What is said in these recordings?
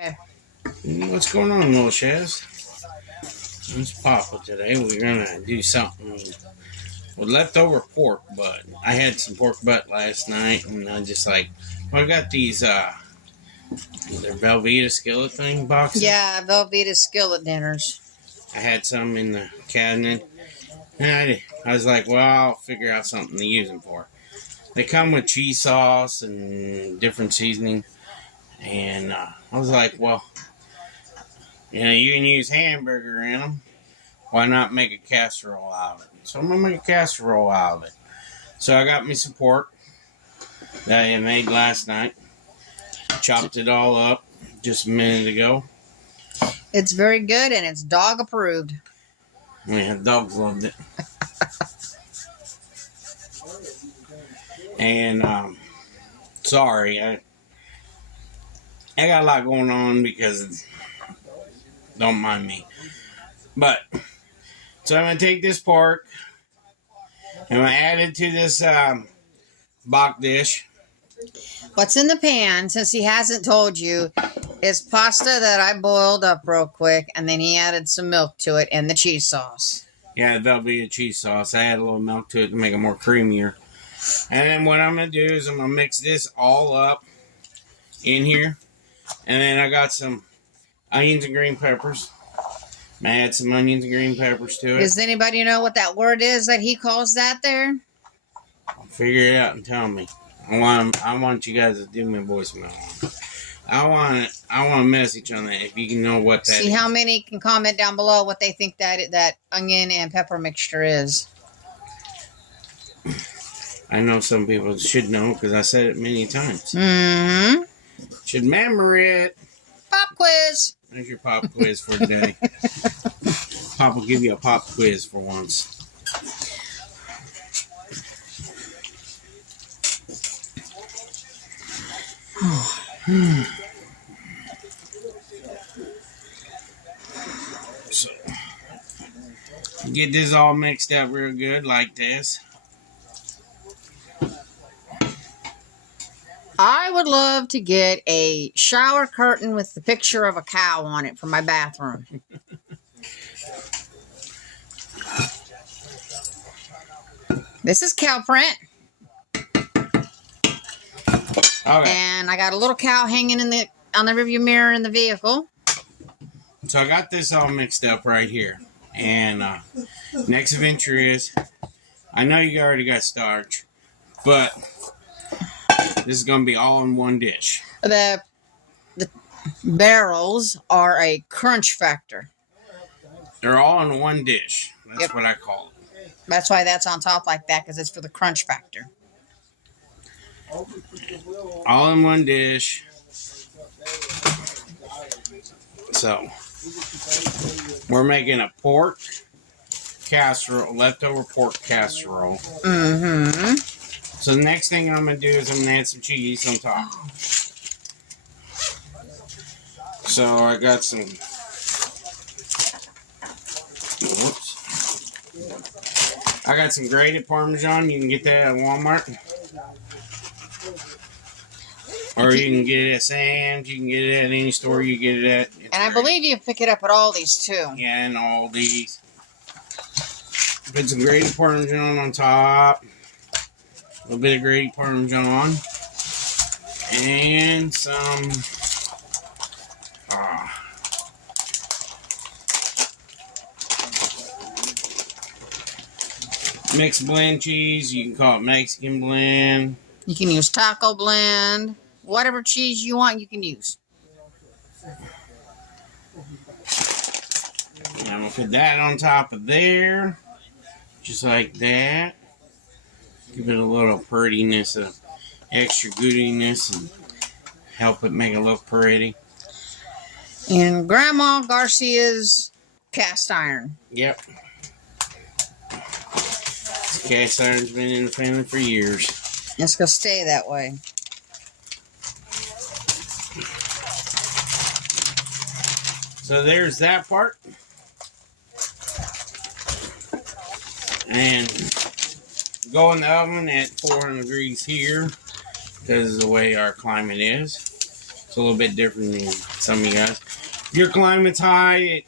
Okay. What's going on, little Shaz? It's Papa today. We're gonna do something with leftover pork butt. I had some pork butt last night, and I just I got these their Velveeta skillet thing boxes. Yeah, Velveeta skillet dinners. I had some in the cabinet, and I was like, well, I'll figure out something to use them for. They come with cheese sauce and different seasoning, and I was like, well, you can use hamburger in them. Why not make a casserole out of it? So I'm going to make a casserole out of it. So I got me some pork that I made last night. Chopped it all up just a minute ago. It's very good, and it's dog approved. Yeah, dogs loved it. And, sorry, I got a lot going on because, don't mind me. But, so I'm going to take this pork, and I'm going to add it to this bok dish. What's in the pan, since he hasn't told you, is pasta that I boiled up real quick, and then he added some milk to it and the cheese sauce. Yeah, that'll be a cheese sauce. I add a little milk to it to make it more creamier. And then what I'm going to do is I'm going to mix this all up in here. And then I got some onions and green peppers. I'm going to add some onions and green peppers to it. Does anybody know what that word is that he calls that there? Figure it out and tell me. I want you guys to do my voicemail. I want a message on that if you can know what that is. See how many can comment down below what they think that onion and pepper mixture is. I know some people should know because I said it many times. Mm-hmm. Should remember it. Pop quiz. There's your pop quiz for today. Pop will give you a pop quiz for once. So, get this all mixed up real good like this. I would love to get a shower curtain with the picture of a cow on it for my bathroom. This is cow print. Okay. And I got a little cow hanging on the rearview mirror in the vehicle. So I got this all mixed up right here. And next adventure is, I know you already got starch, but this is going to be all in one dish. The barrels are a crunch factor. They're all in one dish. That's what I call it. That's why that's on top like that, because it's for the crunch factor. All in one dish. So, we're making a pork casserole, leftover pork casserole. Mm-hmm. So the next thing I'm going to do is I'm going to add some cheese on top. So I got some, I got some grated Parmesan. You can get that at Walmart. Or you can get it at Sam's. You can get it at any store you get it at. It's and I believe you pick it up at Aldi's too. Yeah, and Aldi's. Put some grated Parmesan on top. A little bit of grated Parmesan. And some mixed blend cheese. You can call it Mexican blend. You can use taco blend. Whatever cheese you want, you can use. And I'm going to put that on top of there. Just like that. Give it a little prettiness, extra goodiness, and help it make it look pretty. And Grandma Garcia's cast iron. Yep. This cast iron's been in the family for years. It's going to stay that way. So there's that part. And go in the oven at 400 degrees here because of the way our climate is. It's a little bit different than some of you guys. If your climate's high,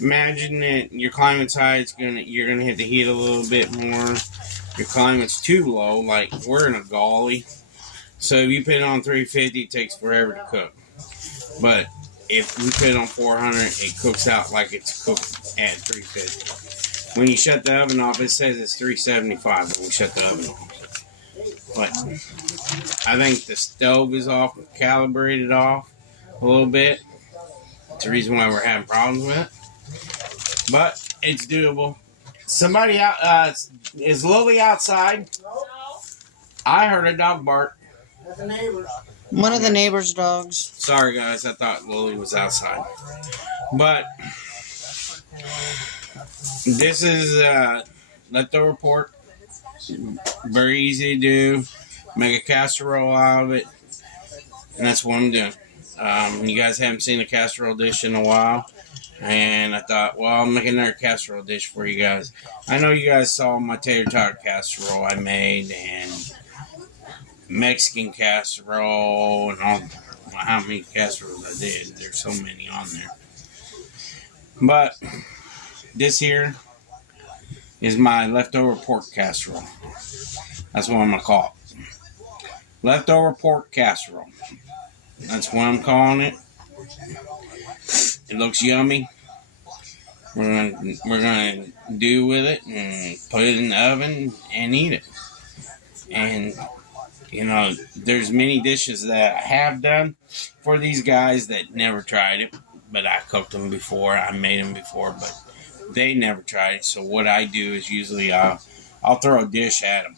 imagine that your climate's high, you're gonna hit the heat a little bit more. Your climate's too low, like we're in a gully. So if you put it on 350, it takes forever to cook. But if we put it on 400, it cooks out like it's cooked at 350. When you shut the oven off, it says it's 375 when we shut the oven off. But I think the stove is off, calibrated off a little bit. It's the reason why we're having problems with it. But it's doable. Somebody out, is Lily outside? I heard a dog bark. That's a neighbor. One of the neighbor's dogs. Sorry, guys. I thought Lily was outside. But this is leftover pork. Very easy to do. Make a casserole out of it. And that's what I'm doing. You guys haven't seen a casserole dish in a while. And I thought, well, I'll make another casserole dish for you guys. I know you guys saw my tater tot casserole I made. And Mexican casserole and all. How many casseroles I did. There's so many on there. But this here is my leftover pork casserole. That's what I'm going to call it. Leftover pork casserole. That's what I'm calling it. It looks yummy. We're gonna do with it and put it in the oven and eat it. And you know, there's many dishes that I have done for these guys that never tried it, but I cooked them before. I made them before, but they never tried it. So what I do is usually I'll throw a dish at them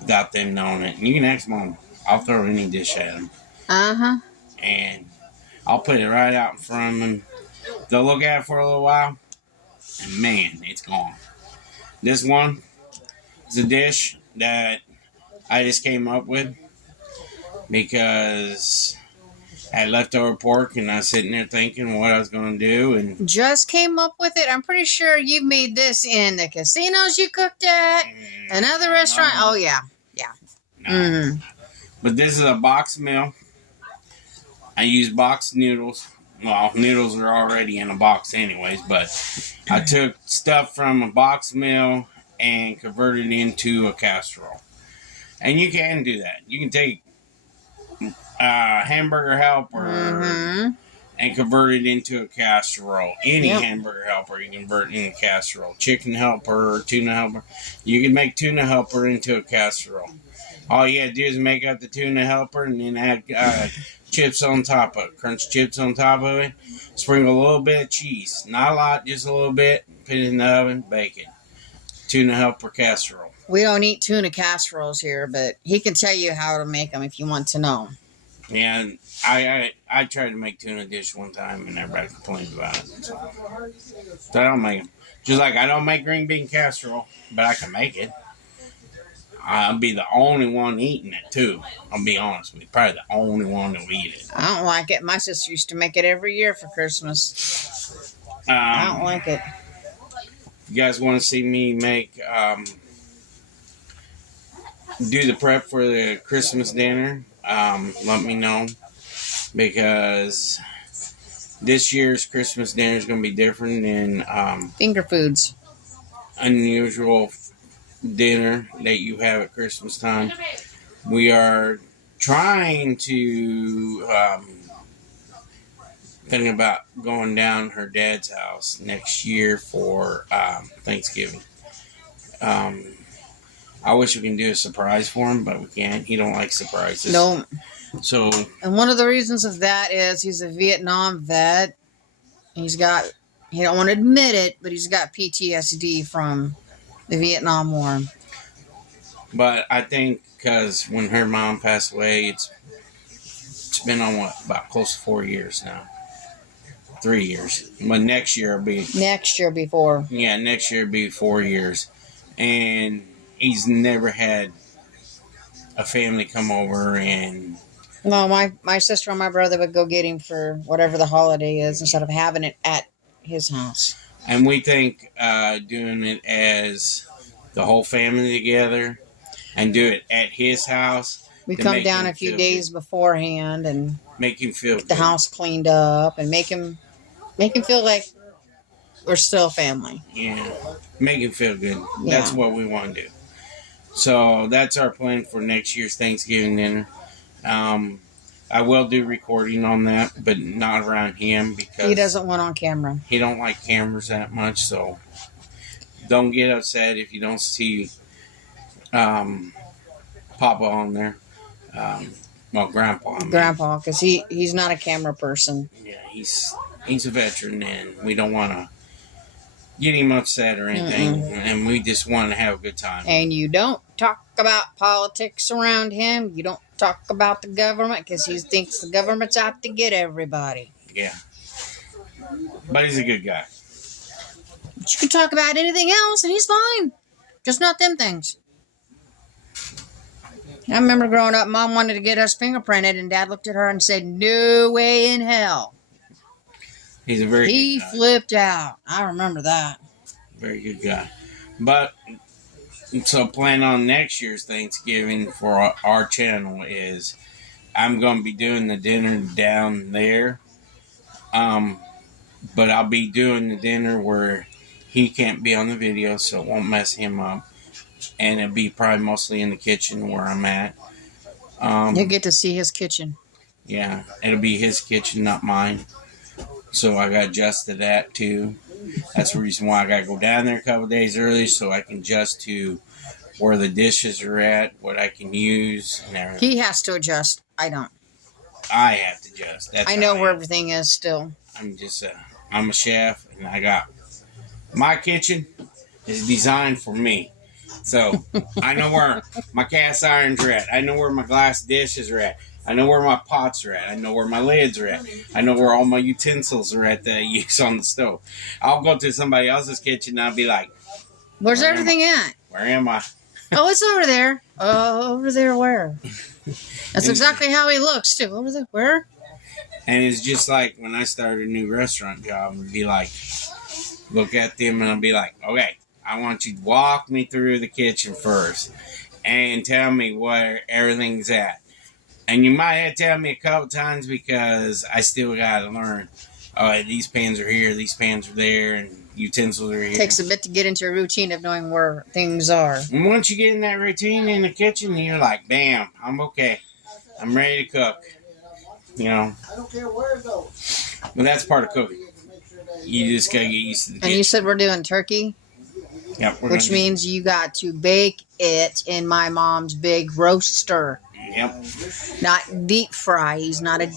without them knowing it. And you can ask Mom. I'll throw any dish at them. And I'll put it right out in front of them. They'll look at it for a little while, and man, it's gone. This one is a dish that I just came up with because I had leftover pork and I was sitting there thinking what I was going to do. And just came up with it? I'm pretty sure you've made this in the casinos you cooked at, another restaurant. Oh, yeah. Yeah. No. But this is a box meal. I use boxed noodles. Well, noodles are already in a box anyways, but I took stuff from a box meal and converted it into a casserole. And you can do that. You can take hamburger helper and convert it into a casserole. Any hamburger helper you can convert into a casserole. Chicken helper, tuna helper. You can make tuna helper into a casserole. All you gotta do is make up the tuna helper and then add chips on top of it. Crunch chips on top of it. Sprinkle a little bit of cheese. Not a lot, just a little bit. Put it in the oven, bake it. Tuna helper casserole. We don't eat tuna casseroles here, but he can tell you how to make them if you want to know. Yeah, I tried to make tuna dish one time and everybody complained about it. So I don't make them. Just like I don't make green bean casserole, but I can make it. I'll be the only one eating it, too. I'll be honest with you. Probably the only one that will eat it. I don't like it. My sister used to make it every year for Christmas. I don't like it. If you guys want to see me make, do the prep for the Christmas dinner, let me know. Because this year's Christmas dinner is going to be different than finger foods. Unusual dinner that you have at Christmas time. We are trying to think about going down her dad's house next year for Thanksgiving. I wish we can do a surprise for him, but we can't. He don't like surprises. No. So, and one of the reasons of that is he's a Vietnam vet. He don't want to admit it, but he's got PTSD from the Vietnam War. But I think because when her mom passed away, it's been on about close to 4 years now. 3 years. But next year will be... Next year before. Yeah, next year will be 4 years. And he's never had a family come over and... No, my sister and my brother would go get him for whatever the holiday is instead of having it at his house. And we think doing it as the whole family together and do it at his house We to come make down him a few feel days good. beforehand and Make him feel get the good. house cleaned up and make him feel like we're still family. Yeah, make him feel good. That's Yeah. what we want to do. So that's our plan for next year's Thanksgiving dinner. Um, I will do recording on that, but not around him because He doesn't want on camera. he don't like cameras that much. So don't get upset if you don't see um, Papa on there. Well, Grandpa. I mean. Grandpa, because he's not a camera person. Yeah, he's a veteran, and we don't want to get him upset or anything. And we just want to have a good time. And you don't talk about politics around him. You don't talk about the government because he thinks the government's out to get everybody. Yeah, but he's a good guy. But you can talk about anything else, and he's fine. Just not them things. I remember growing up, Mom wanted to get us fingerprinted, and Dad looked at her and said, "No way in hell." He's a very He good guy. flipped out. I remember that. Very good guy. But so plan on next year's Thanksgiving for our channel is I'm going to be doing the dinner down there. But I'll be doing the dinner where he can't be on the video, so it won't mess him up. And it'll be probably mostly in the kitchen where I'm at. You get to see his kitchen. Yeah, it'll be his kitchen, not mine. So I got adjusted to that too. That's the reason why I got to go down there a couple days early so I can adjust to where the dishes are at, what I can use, and everything. He has to adjust. I don't. I have to adjust. That's I know where everything is still. I'm a chef, and I got my kitchen is designed for me. So I know where my cast irons are at. I know where my glass dishes are at. I know where my pots are at. I know where my lids are at. I know where all my utensils are at that I use on the stove. I'll go to somebody else's kitchen and I'll be like, Where's everything at? where am I? Oh, it's over there. Over there where? That's exactly how he looks, too. Over there where? And it's just like when I started a new restaurant job, I'd be like, look at them and I'll be like, okay, I want you to walk me through the kitchen first and tell me where everything's at. And you might have to tell me a couple times because I still got to learn. Oh, these pans are here, these pans are there, and utensils are here. It takes a bit to get into a routine of knowing where things are. And once you get in that routine in the kitchen, you're like, bam, I'm okay. I'm ready to cook. You know? I don't care where it goes. But that's part of cooking. You just got to get used to the kitchen. And you said we're doing turkey? Yep, which means you got to bake it in my mom's big roaster. Yep. Not deep fry. He's not a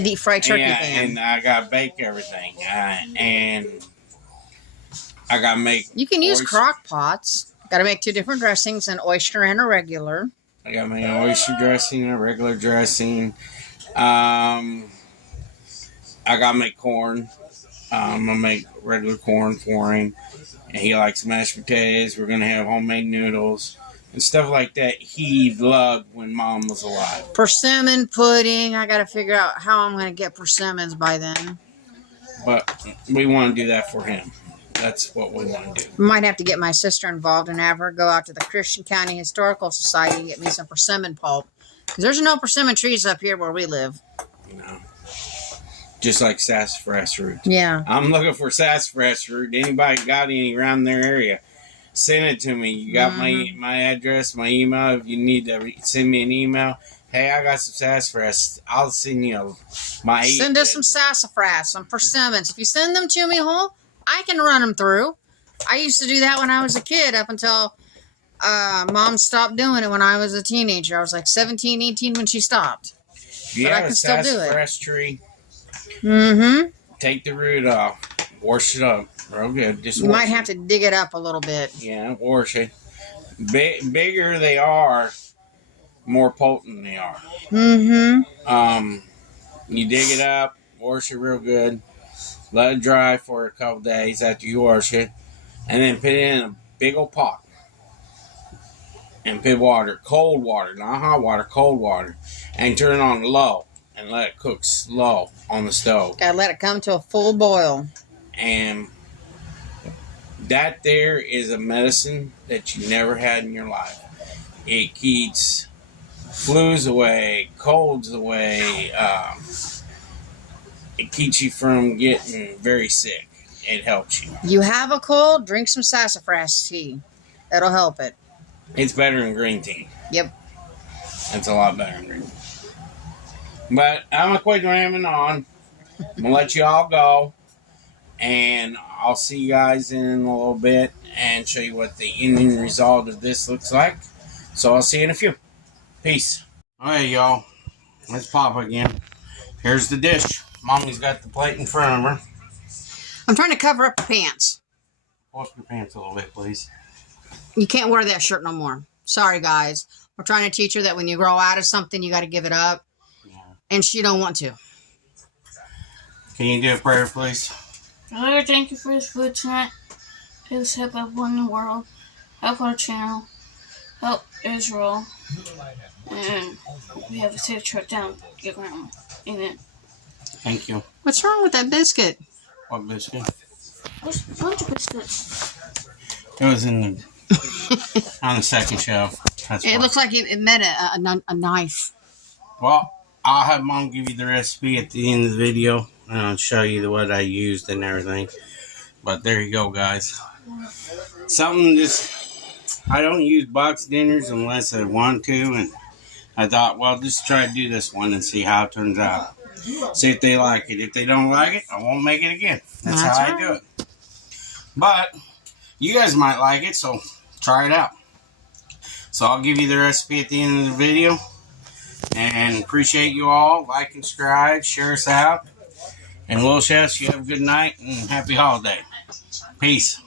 deep fried turkey fan. And I got to bake everything. And I got to make... You can use crock pots. Got to make 2 different dressings, an oyster and a regular. I got to make an oyster dressing and a regular dressing. I got to make corn. I'm going to make regular corn for him. And he likes mashed potatoes. We're going to have homemade noodles and stuff like that he loved when Mom was alive. Persimmon pudding. I got to figure out how I'm going to get persimmons by then. But we want to do that for him. That's what we want to do. Might have to get my sister involved and have her go out to the Christian County Historical Society and get me some persimmon pulp. Because there's no persimmon trees up here where we live. No. Just like sassafras root. Yeah. I'm looking for sassafras root. Anybody got any around their area? Send it to me. You got my address, my email. If you need to send me an email, hey, I got some sassafras. I'll send you my... Send us some sassafras, some persimmons. If you send them to me whole, I can run them through. I used to do that when I was a kid up until Mom stopped doing it when I was a teenager. I was like 17, 18 when she stopped. You but have I can a still do it. sassafras tree. Mm-hmm. Take the root off. Wash it up. Real good. Just you might have to dig it up a little bit. Yeah, wash it. Bigger they are, more potent they are. Mm-hmm. You dig it up, wash it real good, let it dry for a couple days after you wash it, and then put it in a big old pot. And put water, cold water, not hot water, cold water, and turn it on low and let it cook slow on the stove. Gotta let it come to a full boil. And that there is a medicine that you never had in your life. It keeps flu's away, cold's away. It keeps you from getting very sick. It helps you. You have a cold, drink some sassafras tea. That'll help it. It's better than green tea. Yep. It's a lot better than green tea. But I'm going to quit ramming on. I'm going to let you all go. And I'll see you guys in a little bit and show you what the ending result of this looks like. So I'll see you in a few. Peace. Alright, y'all. Let's pop again. Here's the dish. Mommy's got the plate in front of her. I'm trying to cover up your pants. Pull up your pants a little bit, please. You can't wear that shirt no more. Sorry, guys. We're trying to teach her that when you grow out of something, you got to give it up. Yeah. And she don't want to. Can you do a prayer, please? Lord, thank you for this food tonight. Please help everyone in the world. Help our channel. Help Israel. And we have a safe trip down to your grandma. Amen. Thank you. What's wrong with that biscuit? What biscuit? What's a bunch of biscuits? It was in the on the second shelf. That's it looks like it met a knife. Well, I'll have Mom give you the recipe at the end of the video. And I'll show you what I used and everything. But there you go, guys. Something I don't use box dinners unless I want to. And I thought, well, just try to do this one and see how it turns out. See if they like it. If they don't like it, I won't make it again. That's how I do it. But you guys might like it, so try it out. So I'll give you the recipe at the end of the video. And appreciate you all. Like and subscribe. Share us out. And Will Chefs, you have a good night and happy holiday. Peace.